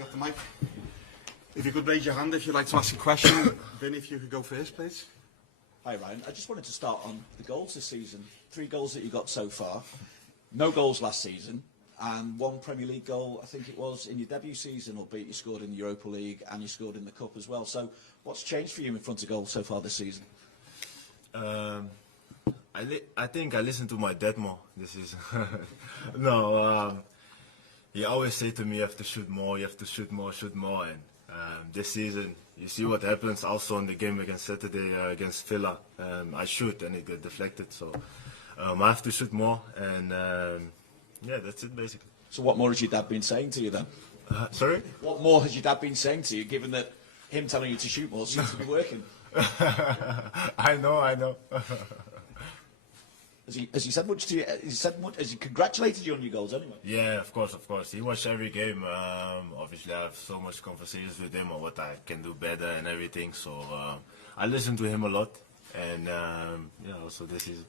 You got the mic. If you could raise your hand if you'd like to ask a question. Then if you could go first, please. Hi Ryan, I just wanted to start on the goals this season. 3 goals that you got so far. No goals last season. And 1 Premier League goal, I think it was, in your debut season, albeit you scored in the Europa League and you scored in the Cup as well. So what's changed for you in front of goal so far this season? I think I listen to my dad more this season. No, he always say to me, you have to shoot more, you have to shoot more, and this season, you see what happens also in the game against Saturday against Villa. I shoot and it get deflected, so I have to shoot more, and yeah, that's it basically. So what more has your dad been saying to you then? Sorry? What more has your dad been saying to you, given that him telling you to shoot more seems to be working? I know. Has he said much to you? Has he congratulated you on your goals anyway? Yeah, of course. He watched every game. Obviously, I have so much conversations with him on what I can do better and everything. So I listen to him a lot, and yeah, also this season.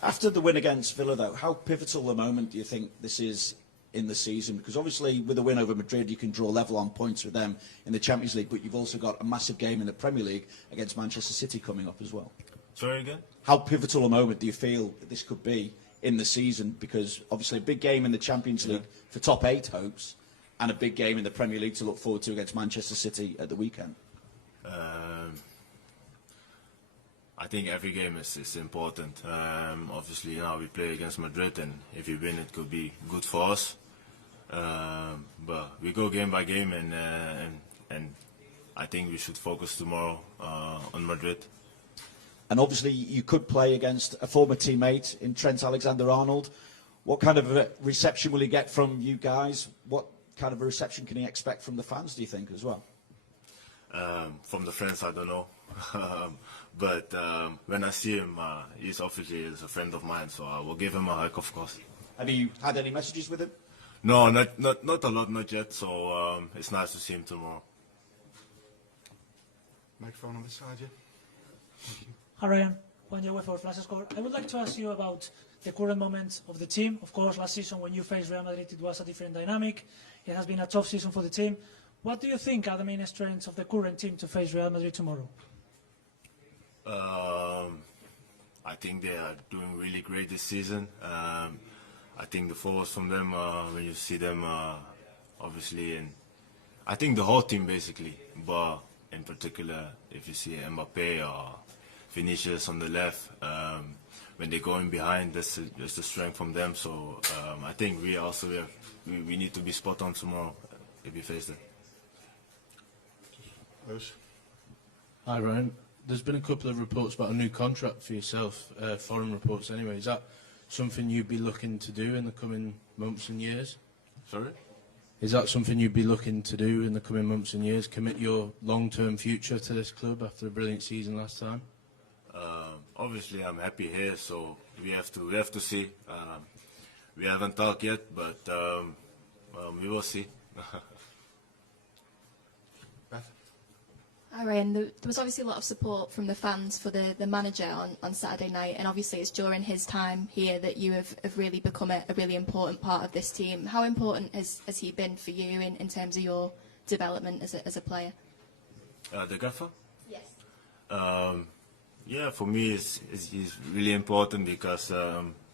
After the win against Villa, though, how pivotal a moment do you think this is in the season? Because obviously, with a win over Madrid, you can draw level on points with them in the Champions League, but you've also got a massive game in the Premier League against Manchester City coming up as well. Sorry again? How pivotal a moment do you feel that this could be in the season? Because obviously a big game in the Champions League for top 8 hopes, and a big game in the Premier League to look forward to against Manchester City at the weekend. I think every game is important. Obviously now we play against Madrid, and if we win it could be good for us. But we go game by game, and I think we should focus tomorrow on Madrid. And obviously you could play against a former teammate in Trent Alexander-Arnold. What kind of a reception will he get from you guys? What kind of a reception can he expect from the fans, do you think, as well? From the friends, I don't know. But when I see him, he's obviously a friend of mine, so I will give him a hug, of course. Have you had any messages with him? No, not a lot, not yet, so it's nice to see him tomorrow. Microphone on this side, yeah. Thank you. Hi Ryan, Juan Diego for Flash-Score. I would like to ask you about the current moment of the team. Of course, last season when you faced Real Madrid, it was a different dynamic. It has been a tough season for the team. What do you think are the main strengths of the current team to face Real Madrid tomorrow? I think they are doing really great this season. I think the forwards from them, when you see them, obviously, and I think the whole team basically, but in particular, if you see Mbappe or Vinicius on the left, when they go in behind, that's the strength from them. So I think we need to be spot on tomorrow if we face them. Hi Ryan, there's been a couple of reports about a new contract for yourself, foreign reports anyway. Is that something you'd be looking to do in the coming months and years? Sorry? Is that something you'd be looking to do in the coming months and years? Commit your long-term future to this club after a brilliant season last time? Obviously, I'm happy here, so we have to see. We haven't talked yet, but we will see. Hi Ryan, there was obviously a lot of support from the fans for the manager on Saturday night, and obviously it's during his time here that you have really become a really important part of this team. How important has he been for you in terms of your development as a player? The gaffer? Yes. Yeah, for me he's really important because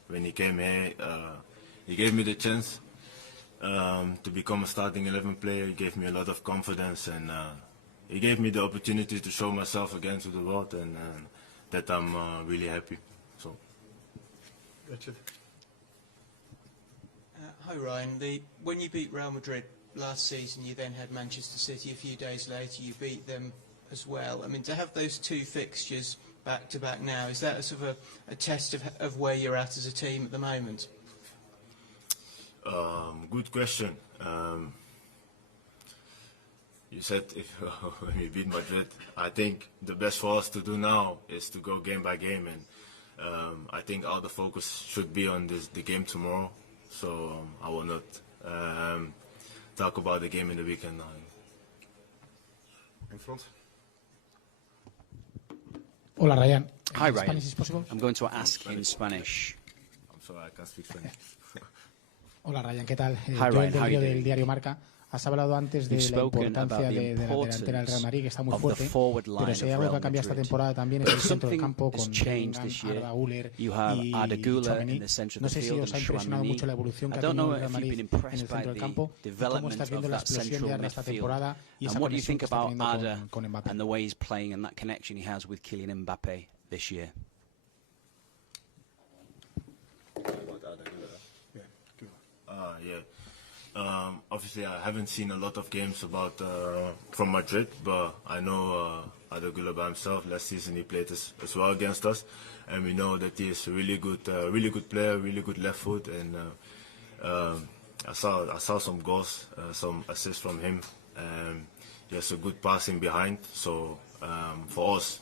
when he came here, he gave me the chance to become a starting 11 player. He gave me a lot of confidence, and he gave me the opportunity to show myself again to the world, and that I'm really happy. So. Richard. Hi Ryan, when you beat Real Madrid last season, you then had Manchester City a few days later, you beat them as well. I mean, to have those 2 fixtures back to back now, is that a sort of a test of where you're at as a team at the moment? Good question. You said when we beat Madrid, I think the best for us to do now is to go game by game, and I think all the focus should be on the game tomorrow. So I will not talk about the game in the weekend now. In front. Hola Ryan. Hi Ryan. Spanish is possible? I'm going to ask in Spanish. I'm sorry, I can't speak Spanish. Hola Ryan, ¿qué tal? Hi, Yo Ryan, how are you del doing? diario Marca. Has hablado antes de la importancia de la delantera del Real Madrid, que está muy fuerte, pero si hay algo que ha cambiado esta temporada también es el centro del campo con Bellingham, Arda Güler y Tchouaméni. No sé si os ha impresionado mucho la evolución que ha tenido el Real Madrid en el centro del campo, y cómo estás viendo la explosión de Arda esta temporada y esa conexión que está teniendo con Mbappé. And the way he's playing and that connection he has with Kylian Mbappé this year. Obviously, I haven't seen a lot of games from Madrid, but I know Arda Güler by himself. Last season he played as well against us, and we know that he is a really good player, really good left foot, and I saw some goals, some assists from him. He has a good passing behind, so for us,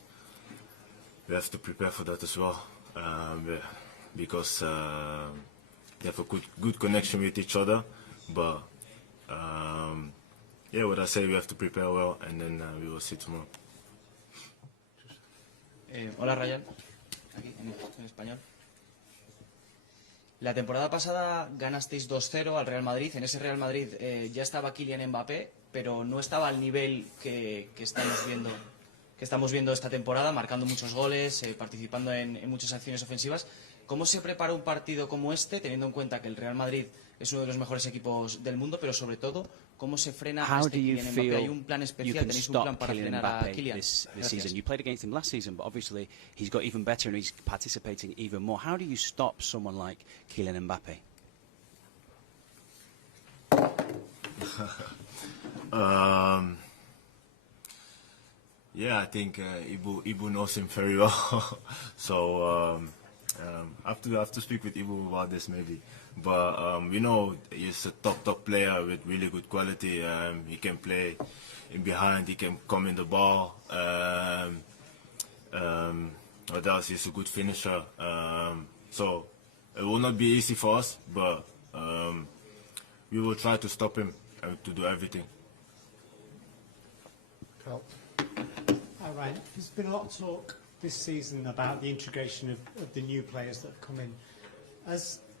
we have to prepare for that as well, because they have a good connection with each other. But yeah, what I say, we have to prepare well, and then we will see tomorrow. Hola Ryan, aquí en español. La temporada pasada ganasteis 2-0 al Real Madrid. En ese Real Madrid ya estaba Kylian Mbappé, pero no estaba al nivel que estamos viendo esta temporada, marcando muchos goles, participando en muchas acciones ofensivas. ¿Cómo se prepara un partido como este, teniendo en cuenta que el Real Madrid es uno de los mejores equipos del mundo, pero sobre todo, cómo se frena a este Kylian Mbappé? ¿Hay un plan especial? ¿Tenéis un plan para frenar a Kylian? This season? You played against him last season, but obviously he's got even better and he's participating even more. How do you stop someone like Kylian Mbappé? Yeah, I think Ibu knows him very well, so I have to speak with Ibu about this maybe. But we know he's a top player with really good quality. He can play in behind, he can come in the ball. What else? He's a good finisher. So it will not be easy for us, but we will try to stop him and to do everything. Cool. All right. There's been a lot of talk this season about the integration of the new players that have come in.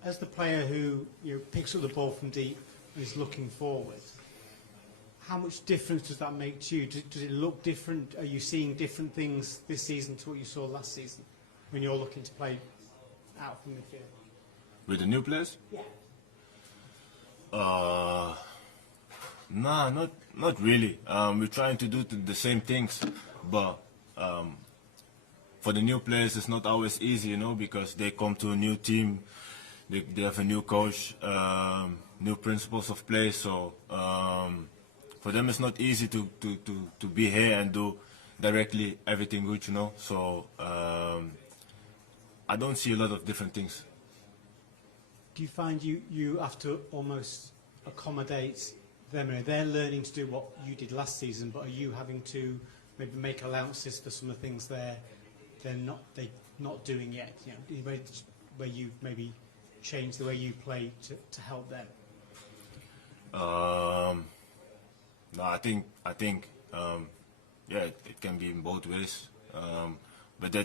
As the player who picks up the ball from deep and is looking forward, how much difference does that make to you? Does it look different? Are you seeing different things this season to what you saw last season when you're looking to play out from midfield? With the new players? Yeah. Nah, not really. We're trying to do the same things, but for the new players, it's not always easy, you know, because they come to a new team, they have a new coach, new principles of play. So for them, it's not easy to be here and do directly everything good, you know. So I don't see a lot of different things. Do you find you have to almost accommodate them? They're learning to do what you did last season, but are you having to maybe make allowances for some of the things they're not doing yet? You know, where you maybe change the way you play to help them. No, I think yeah, it can be in both ways. But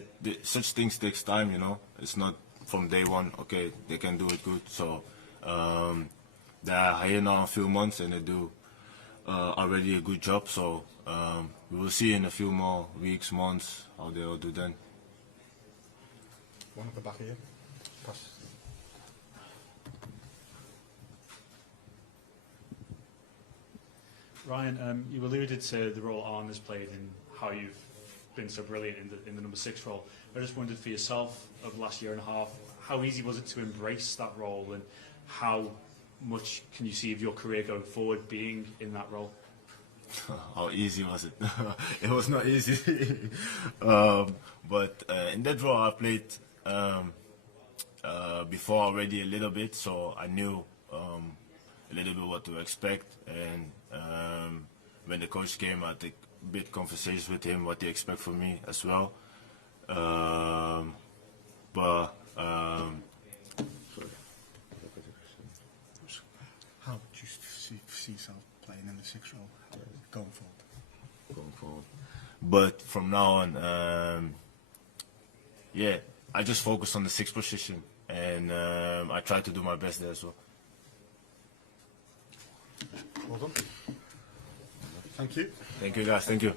such things takes time, you know. It's not from day one. Okay, they can do it good. So they're here now a few months and they do already a good job. So we will see in a few more weeks, months, how they all do then. One at the back here. Pass. Ryan, you alluded to the role Arne has played in how you've been so brilliant in the number 6 role. I just wondered for yourself, over the last year and a half, how easy was it to embrace that role, and how much can you see of your career going forward being in that role? How easy was it? It was not easy. But in that role I played before already a little bit, so I knew a little bit what to expect. And when the coach came, I had a bit conversations with him, what he expect from me as well. But how would you see yourself playing in the 6th role going forward? Going forward. But from now on, yeah, I just focus on the 6th position, and I try to do my best there as well. Well done. Thank you. Thank you, guys. Thank you.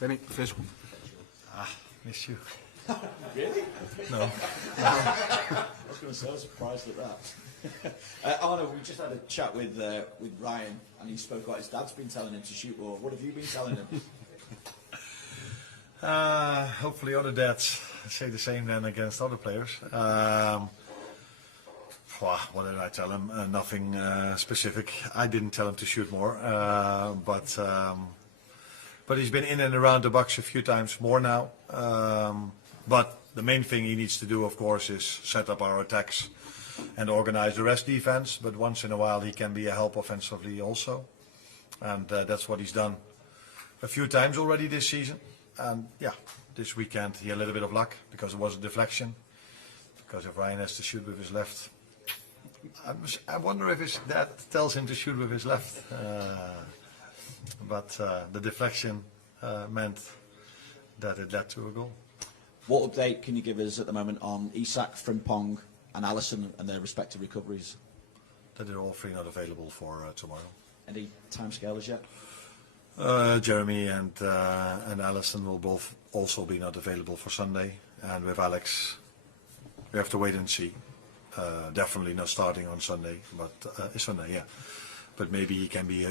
Benny, first one. Miss you. Really? No. I was going to say, I was surprised at that. Arne, we just had a chat with Ryan, and he spoke about his dad's been telling him to shoot more. What have you been telling him? Hopefully other dads say the same then against other players. What did I tell him? Nothing specific. I didn't tell him to shoot more, but he's been in and around the box a few times more now. But the main thing he needs to do, of course, is set up our attacks and organize the rest defense. But once in a while he can be a help offensively also, and that's what he's done a few times already this season. And yeah, this weekend he had a little bit of luck because it was a deflection. Because if Ryan has to shoot with his left, I wonder if his dad tells him to shoot with his left. But the deflection meant that it led to a goal. What update can you give us at the moment on Isak, Frimpong and Alisson and their respective recoveries? That they're all three not available for tomorrow. Any timescale as yet? Jeremy and Alisson will both also be not available for Sunday. And with Alex, we have to wait and see. Definitely not starting on Sunday, but Sunday, yeah. But maybe he can be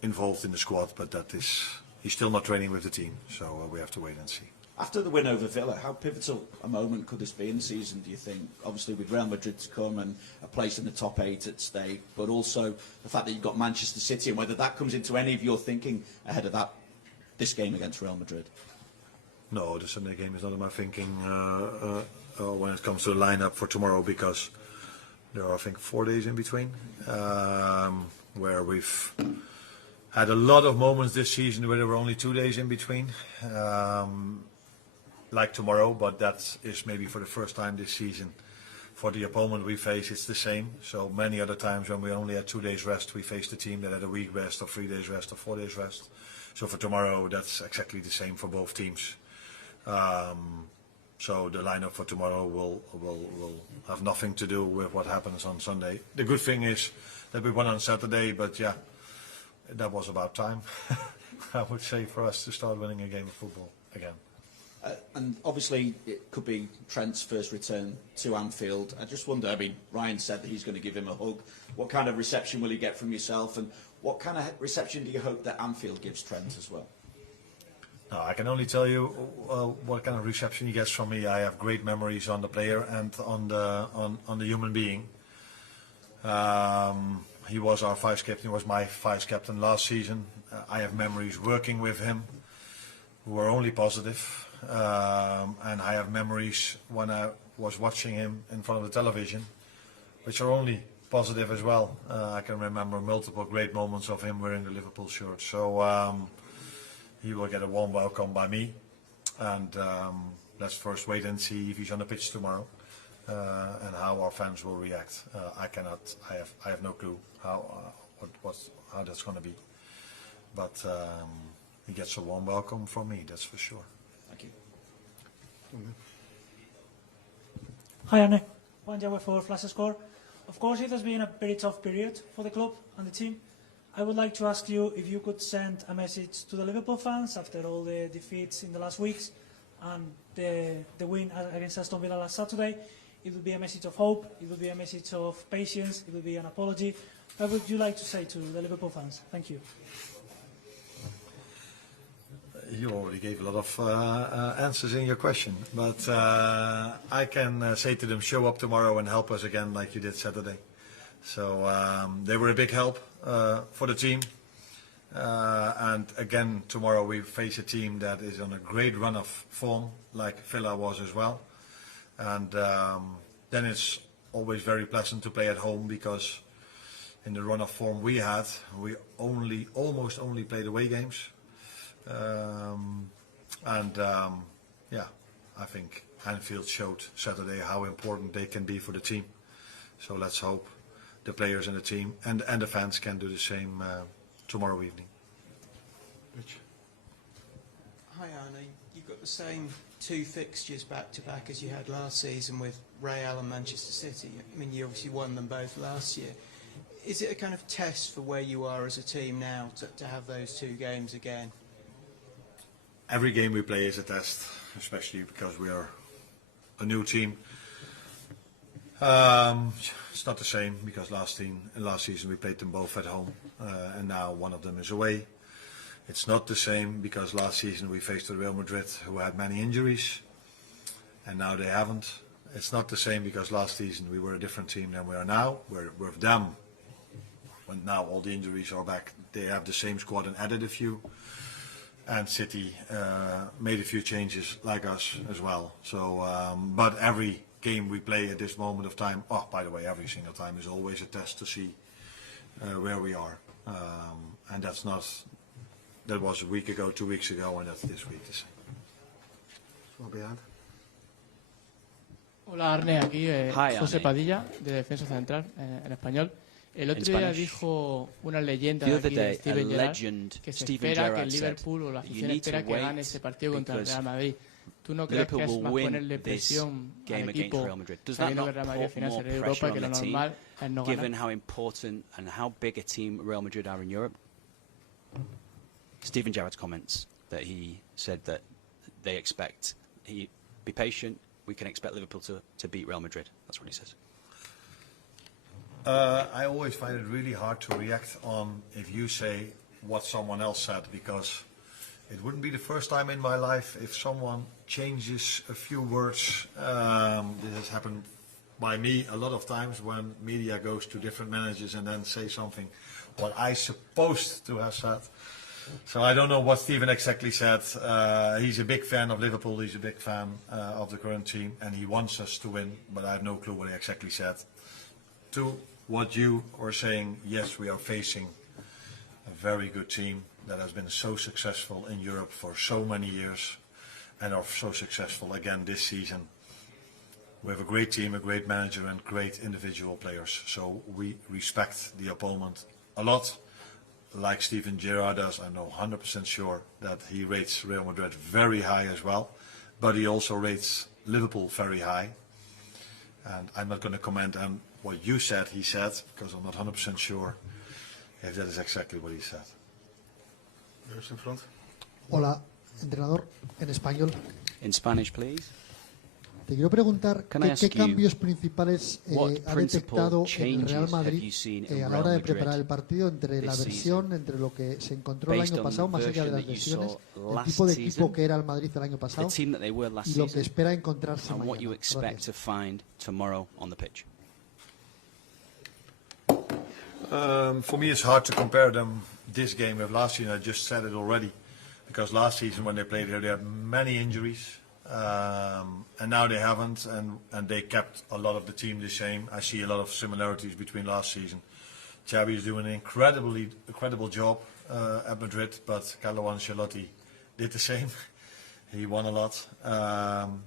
involved in the squad, but he's still not training with the team, so we have to wait and see. After the win over Villa, how pivotal a moment could this be in the season, do you think? Obviously with Real Madrid to come and a place in the top 8 at stake, but also the fact that you've got Manchester City, and whether that comes into any of your thinking ahead of this game against Real Madrid. No, the Sunday game is not in my thinking when it comes to the lineup for tomorrow, because there are, I think, 4 days in between, where we've had a lot of moments this season where there were only 2 days in between, like tomorrow, but that is maybe for the first time this season. For the opponent we face, it's the same. So many other times when we only had 2 days rest, we faced a team that had a week rest or 3 days rest or 4 days rest. So for tomorrow, that's exactly the same for both teams. So the lineup for tomorrow will have nothing to do with what happens on Sunday. The good thing is that we won on Saturday, but yeah, that was about time, I would say, for us to start winning a game of football again. And obviously it could be Trent's first return to Anfield. I just wonder, I mean, Ryan said that he's going to give him a hug. What kind of reception will he get from yourself, and what kind of reception do you hope that Anfield gives Trent as well? No, I can only tell you what kind of reception he gets from me. I have great memories on the player and on the human being. He was our vice captain. He was my vice captain last season. I have memories working with him who were only positive. And I have memories when I was watching him in front of the television, which are only positive as well. I can remember multiple great moments of him wearing the Liverpool shirt. So he will get a warm welcome by me. And let's first wait and see if he's on the pitch tomorrow and how our fans will react. I have no clue how that's going to be. But he gets a warm welcome from me, that's for sure. Thank you. Hi Arne, one Jaguar for Flash Score. Of course it has been a very tough period for the club and the team. I would like to ask you if you could send a message to the Liverpool fans after all the defeats in the last weeks and the win against Aston Villa last Saturday. It would be a message of hope, it would be a message of patience, it would be an apology. What would you like to say to the Liverpool fans? Thank you. You already gave a lot of answers in your question, but I can say to them, show up tomorrow and help us again like you did Saturday. So they were a big help for the team. And again, tomorrow we face a team that is on a great run of form, like Villa was as well. And then it's always very pleasant to play at home, because in the run of form we had, we almost only played away games. Yeah, I think Anfield showed Saturday how important they can be for the team. So let's hope the players and the team and the fans can do the same tomorrow evening. Rich. Hi Arne, you've got the same 2 fixtures back to back as you had last season with Real and Manchester City. I mean, you obviously won them both last year. Is it a kind of test for where you are as a team now to have those 2 games again? every game we play is a test, especially because we are a new team. It's not the same because last season we played them both at home, and now one of them is away. It's not the same because last season we faced Real Madrid, who had many injuries, and now they haven't. It's not the same because last season we were a different team than we are now. We're with them. When now all the injuries are back, they have the same squad and added a few. And City made a few changes like us as well. So, but every game we play at this moment of time, oh, by the way, every single time is always a test to see where we are. And that's not, that was a week ago, 2 weeks ago, and that's this week the same. Well behind. Hola Arne, aquí José Padilla, de Defensa Central, en español. El otro día dijo una leyenda de aquí de Steven Gerrard que se espera que el Liverpool o la afición espera que gane ese partido contra el Real Madrid. ¿Tú no crees que es más ponerle presión al equipo sabiendo que el Real Madrid al final será de Europa y que lo normal es no ganar? Given how important and how big a team Real Madrid are in Europe? Steven Gerrard's comments that he said that they expect, be patient, we can expect Liverpool to beat Real Madrid. That's what he says. I always find it really hard to react on if you say what someone else said, because it wouldn't be the first time in my life if someone changes a few words. This has happened by me a lot of times when media goes to different managers and then say something what I supposed to have said. So I don't know what Steven exactly said. He's a big fan of Liverpool, he's a big fan of the current team, and he wants us to win, but I have no clue what he exactly said. To what you are saying, yes, we are facing a very good team that has been so successful in Europe for so many years and are so successful again this season. We have a great team, a great manager and great individual players. So we respect the opponent a lot. Like Steven Gerrard does, I'm 100% sure that he rates Real Madrid very high as well. But he also rates Liverpool very high. And I'm not going to comment on what you said he said, because I'm not 100% sure if that is exactly what he said. There's in front. Hola, entrenador, en español. In Spanish, please. Te quiero preguntar qué cambios principales ha detectado en el Real Madrid a la hora de preparar el partido entre la versión, entre lo que se encontró el año pasado, más allá de las lesiones, el tipo de equipo que era el Madrid el año pasado y lo que espera encontrarse mañana. For me, it's hard to compare them this game with last season. I just said it already, because last season when they played here, they had many injuries. And now they haven't, and they kept a lot of the team the same. I see a lot of similarities between last season. Xavi is doing an incredible job at Madrid, but Carlo Ancelotti did the same. He won a lot.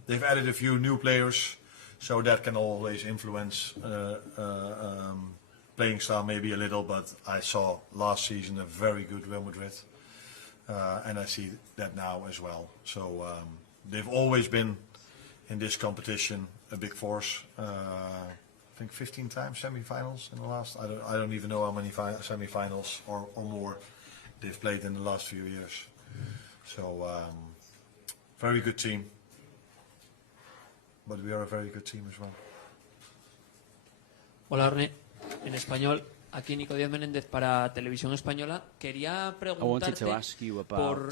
They've added a few new players, so that can always influence playing style maybe a little, but I saw last season a very good Real Madrid, and I see that now as well. So they've always been in this competition a big force. I think 15 times semi-finals in the last. I don't even know how many semi-finals or more they've played in the last few years. So very good team, but we are a very good team as well. Hola Arne, en español. Aquí Nico Díaz Menéndez para Televisión Española. Quería preguntarte por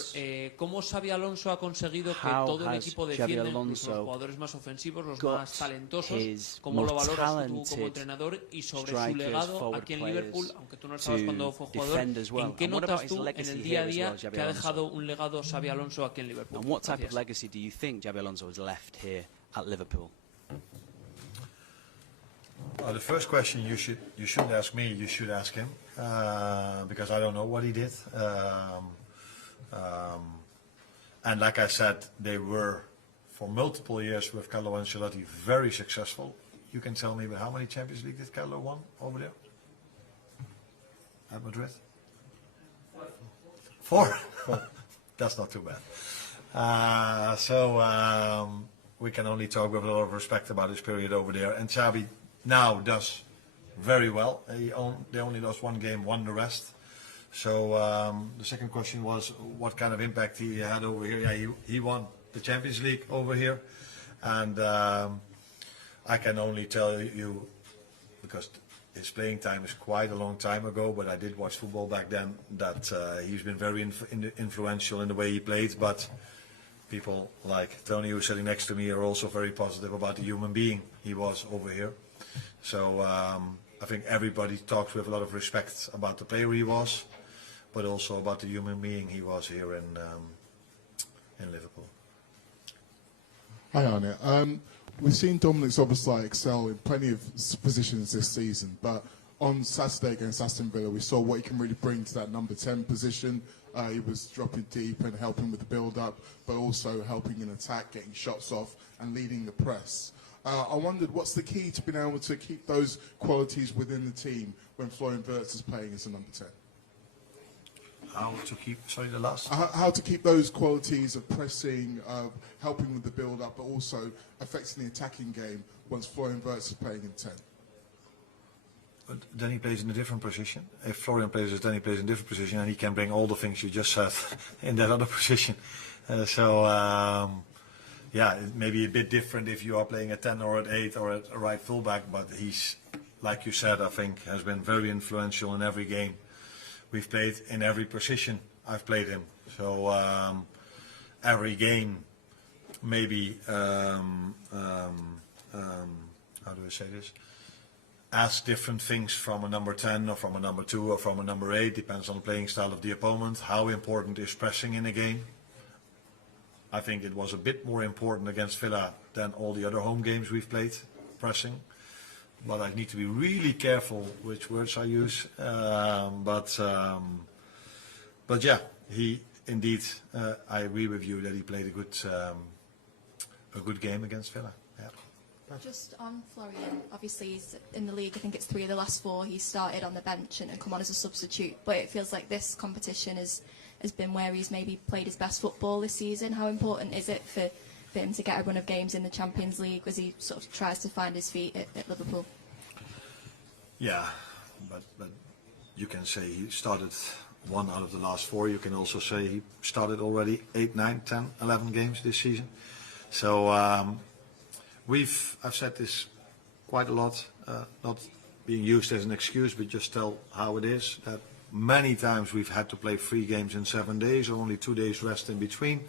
cómo Xabi Alonso ha conseguido que todo el equipo defienda, incluso los jugadores más ofensivos, los más talentosos. ¿Cómo lo valoras tú como entrenador? Y sobre su legado aquí en Liverpool, aunque tú no estabas cuando fue jugador, ¿en qué notas tú en el día a día que ha dejado un legado Xabi Alonso aquí en Liverpool? And what type of legacy do you think Xabi Alonso has left here at Liverpool? The first question you shouldn't ask me, you should ask him, because I don't know what he did. And like I said, they were for multiple years with Carlo Ancelotti very successful. You can tell me, but how many Champions League did Carlo won over there at Madrid? 4. That's not too bad. So we can only talk with a lot of respect about his period over there. And Xabi now does very well. They only lost one game, won the rest. So the second question was what kind of impact he had over here. Yeah, he won the Champions League over here, and I can only tell you, because his playing time is quite a long time ago, but I did watch football back then, that he's been very influential in the way he played. But people like Tony, who's sitting next to me, are also very positive about the human being he was over here. So I think everybody talks with a lot of respect about the player he was, but also about the human being he was here in Liverpool. Hi Arne. We've seen Dominic Szoboszlai excel in plenty of positions this season, but on Saturday against Aston Villa we saw what he can really bring to that number 10 position. He was dropping deep and helping with the build-up, but also helping in attack, getting shots off and leading the press. I wondered, what's the key to being able to keep those qualities within the team when Florian Wirtz is playing as a number 10? How to keep, sorry, the last? How to keep those qualities of pressing, helping with the build-up, but also affecting the attacking game once Florian Wirtz is playing in 10. But then he plays in a different position. If Florian plays as then he plays in a different position, and he can bring all the things you just said in that other position. Yeah, it may be a bit different if you are playing at 10 or at 8 or at a right fullback, but he's, like you said, I think has been very influential in every game. We've played in every position I've played him. So every game, maybe, how do I say this? Ask different things from a number 10 or from a number 2 or from a number 8, depends on the playing style of the opponent. How important is pressing in a game? I think it was a bit more important against Villa than all the other home games we've played, pressing. But I need to be really careful which words I use. But yeah, he indeed, I agree with you that he played a good game against Villa. Yeah. Just on Florian, obviously he's in the league, I think it's 3 of the last 4 he started on the bench and come on as a substitute, but it feels like this competition has been where he's maybe played his best football this season. How important is it for him to get a run of games in the Champions League as he sort of tries to find his feet at Liverpool? Yeah, but you can say he started 1 out of the last 4. You can also say he started already 8, 9, 10, 11 games this season. So I've said this quite a lot, not being used as an excuse, but just tell how it is. That many times we've had to play 3 games in 7 days, or only 2 days rest in between,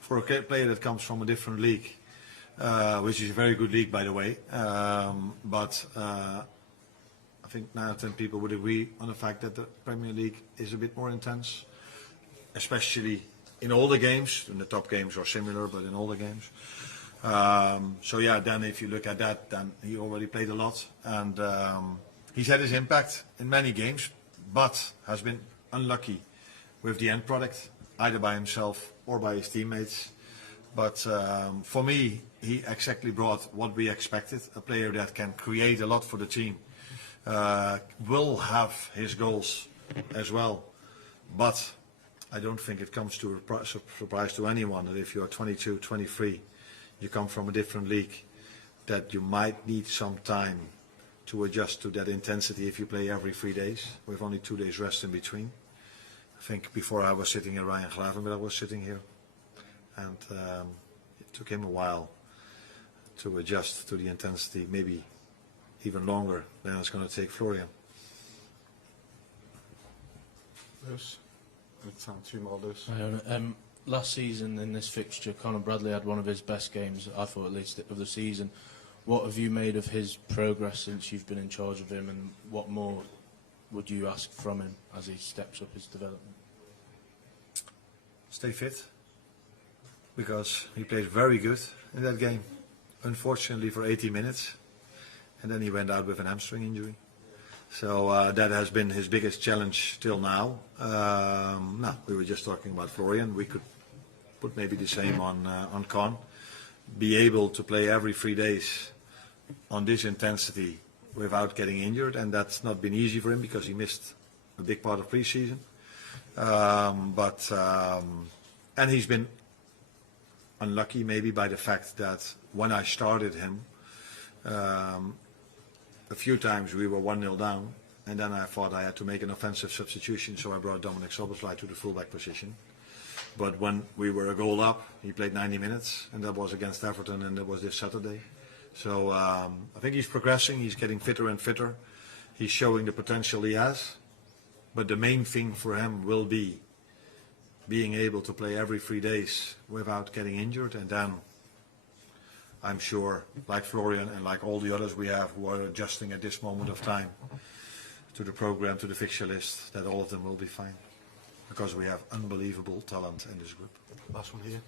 for a player that comes from a different league, which is a very good league, by the way. But I think 9 out of 10 people would agree on the fact that the Premier League is a bit more intense, especially in all the games. In the top games are similar, but in all the games. So yeah, then if you look at that, then he already played a lot, and he's had his impact in many games, but has been unlucky with the end product, either by himself or by his teammates. But for me, he exactly brought what we expected, a player that can create a lot for the team, will have his goals as well. But I don't think it comes to a surprise to anyone that if you are 22, 23, you come from a different league, that you might need some time to adjust to that intensity if you play every 3 days, with only 2 days rest in between. I think before I was sitting here, Ryan Gravenberch was sitting here, and it took him a while to adjust to the intensity, maybe even longer than it's going to take Florian. Lewis, it's time 2 more, Lewis. Last season in this fixture, Conor Bradley had one of his best games, I thought at least, of the season. What have you made of his progress since you've been in charge of him, and what more would you ask from him as he steps up his development? Stay fit, because he played very good in that game, unfortunately for 80 minutes, and then he went out with an hamstring injury. So that has been his biggest challenge till now. No, we were just talking about Florian. We could put maybe the same on Con. Be able to play every 3 days on this intensity without getting injured, and that's not been easy for him because he missed a big part of pre-season. And he's been unlucky maybe by the fact that when I started him, a few times we were 1-0 down, and then I thought I had to make an offensive substitution, so I brought Dominic Szoboszlai to the fullback position. But when we were a goal up, he played 90 minutes, and that was against Everton, and that was this Saturday. So I think he's progressing, he's getting fitter and fitter. He's showing the potential he has, but the main thing for him will be being able to play every 3 days without getting injured, and then I'm sure, like Florian and like all the others we have who are adjusting at this moment of time to the program, to the fixture list, that all of them will be fine, because we have unbelievable talent in this group. Last one here.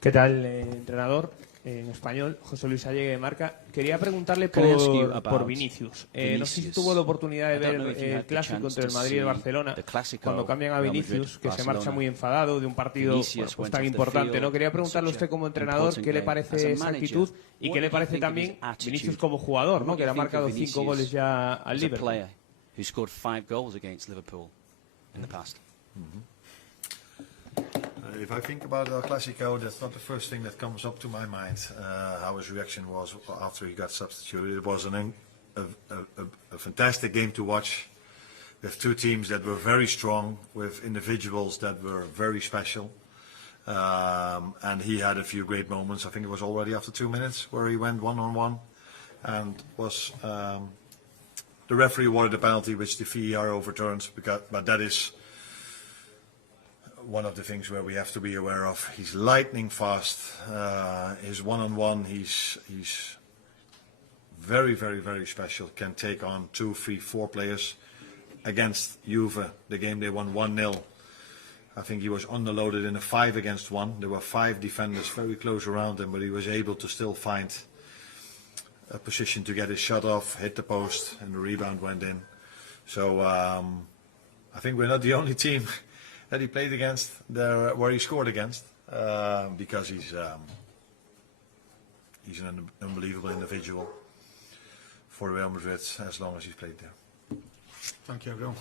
¿Qué tal, entrenador? En español, José Luis Sigue de Marca. Quería preguntarle por Vinicius. No sé si tuvo la oportunidad de ver el clásico entre el Madrid y el Barcelona, cuando cambian a Vinicius, que se marcha muy enfadado de un partido pues tan importante. ¿No? Quería preguntarle a usted como entrenador qué le parece esa actitud y qué le parece también Vinicius como jugador, ¿no? Que le ha marcado 5 goles ya al Liverpool. If I think about El Clasico, that's not the first thing that comes up to my mind, how his reaction was after he got substituted. It was a fantastic game to watch, with two teams that were very strong, with individuals that were very special. And he had a few great moments. I think it was already after 2 minutes where he went one-on-one and was the referee awarded a penalty which the VAR overturned, but that is one of the things where we have to be aware of. He's lightning fast. His one-on-one, he's very, very, very special. Can take on 2, 3, 4 players. Against Juve, the game they won 1-0. I think he was underloaded in a 5-against-1. There were 5 defenders very close around him, but he was able to still find a position to get his shot off, hit the post, and the rebound went in. So I think we're not the only team that he played against there, where he scored against, because he's an unbelievable individual for Real Madrid as long as he's played there. Thank you, everyone.